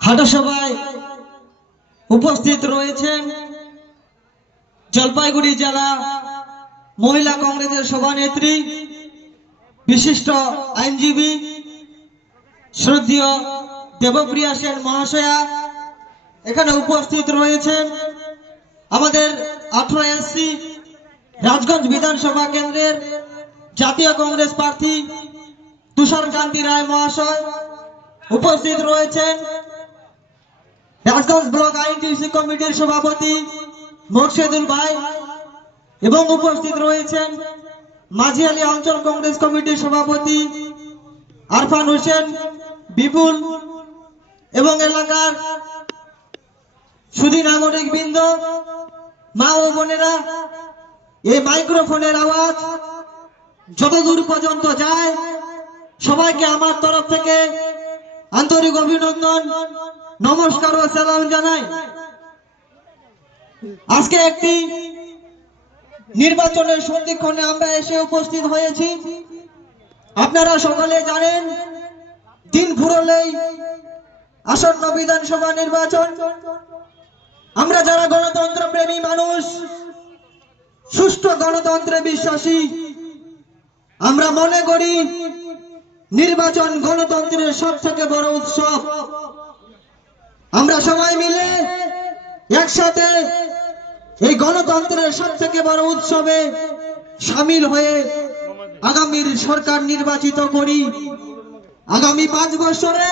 হাঁটা সভায় উপস্থিত রয়েছেন জলপাইগুড়ি জেলা মহিলা কংগ্রেসের সভানেত্রী বিশিষ্ট আইনজীবী শ্রদ্ধেয় দেবপ্রিয়া সেন মহাশয়া। এখানে উপস্থিত রয়েছেন আমাদের 18 রাজগঞ্জ বিধানসভা কেন্দ্রের জাতীয় কংগ্রেস প্রার্থী তুষার কান্তি রায় মহাশয়। উপস্থিত রয়েছেন রাজগঞ্জ ব্লক আইনটিসি কমিটির সভাপতি মোর্শেদুল ভাই এবং উপস্থিত রয়েছেন মাঝিয়ালি অঞ্চল কংগ্রেস কমিটির সভাপতি আরফান হোসেন বিপুল এবং এলাকার সুধী নাগরিক বৃন্দ, মা ও বোনেরা। এই মাইক্রোফোনের আওয়াজ যতদূর পর্যন্ত যায় সবাইকে আমার তরফ থেকে আন্তরিক অভিনন্দন, নমস্কার ও সালাম জানাই। আজকে একটি নির্বাচনের সন্ধিক্ষণে আমরা এসে উপস্থিত হয়েছি। আপনারা সকলে জানেন দিন ফুরলেই আসন্ন বিধানসভা নির্বাচন। আমরা যারা গণতন্ত্র প্রেমী মানুষ, সুষ্ঠু গণতন্ত্রে বিশ্বাসী, আমরা মনে করি নির্বাচন গণতন্ত্রের সবথেকে বড় উৎসব। আমরা সবাই মিলে একসাথে এই গণতন্ত্রের সবথেকে বড় উৎসবে সামিল হয়ে আগামীর সরকার নির্বাচিত করি। আগামী 5 বছরে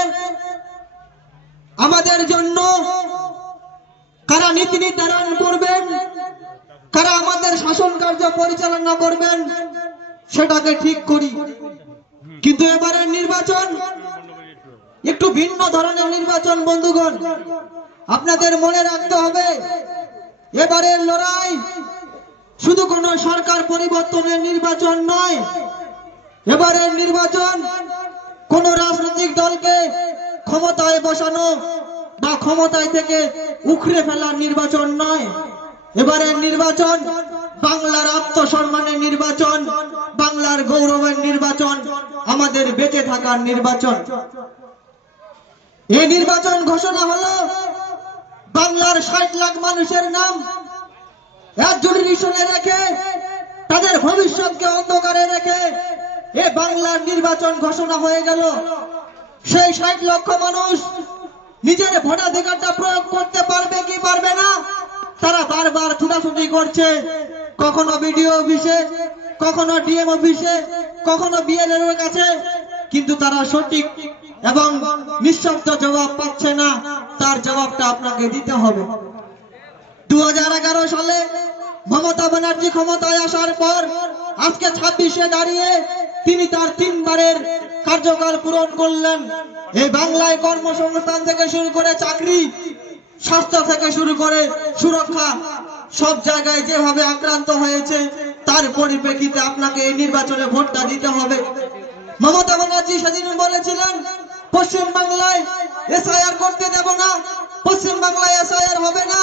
আমাদের জন্য কারা নীতি নির্ধারণ করবেন, কারা আমাদের শাসন কার্য পরিচালনা করবেন সেটাকে ঠিক করি। কিন্তু এবারের নির্বাচন একটু ভিন্ন ধরনের নির্বাচন। বন্ধুগণ, আপনাদের মনে রাখতে হবে এবারের লড়াই শুধু কোনো সরকার পরিবর্তনের নির্বাচন নয়। এবারের নির্বাচন কোন রাজনৈতিক দলকে ক্ষমতায় বসানো বা ক্ষমতায় থেকে উখড়ে ফেলার নির্বাচন নয়। এবারের নির্বাচন বাংলার আত্মসম্মানের নির্বাচন, বাংলার গৌরবের নির্বাচন, আমাদের বেঁচে থাকার নির্বাচন। এই নির্বাচন ঘোষণা হলো বাংলার 60 লাখ মানুষের নাম একজোট রিসনে রেখে, তাদের ভবিষ্যৎকে অন্ধকারে রেখে এ বাংলার নির্বাচন ঘোষণা হয়ে গেল। সেই 60 লক্ষ মানুষ নিজের ভোটাধিকারটা প্রয়োগ করতে পারবে কি পারবে না, তারা বারবার ছুটাছুটি করছে, কখনো বিডিও অফিসে, কখনো ডিএম অফিসে, কখনো বিএলওর কাছে, কিন্তু তারা সঠিক এবং নিঃশব্দ জবাব পাচ্ছে না। তার জবাবটা আপনাকে দিতে হবে। 2011 সালে মমতা ব্যানার্জি ক্ষমতায় আসার পর আজকে 26-এ দাঁড়িয়ে তিনি তার 3 বারের কার্যকাল পূরণ করলেন। এই বাংলায় কর্মসংস্থান থেকে শুরু করে চাকরি, স্বাস্থ্য থেকে শুরু করে সুরক্ষা, সব জায়গায় যেভাবে আক্রান্ত হয়েছে তার পরিপ্রেক্ষিতে আপনাকে এই নির্বাচনে ভোটটা দিতে হবে। মমতা ব্যানার্জি সেদিন বলেছিলেন পশ্চিম বাংলায় এসআইআর করতে দেব না, পশ্চিম বাংলায় এসআইআর হবে না,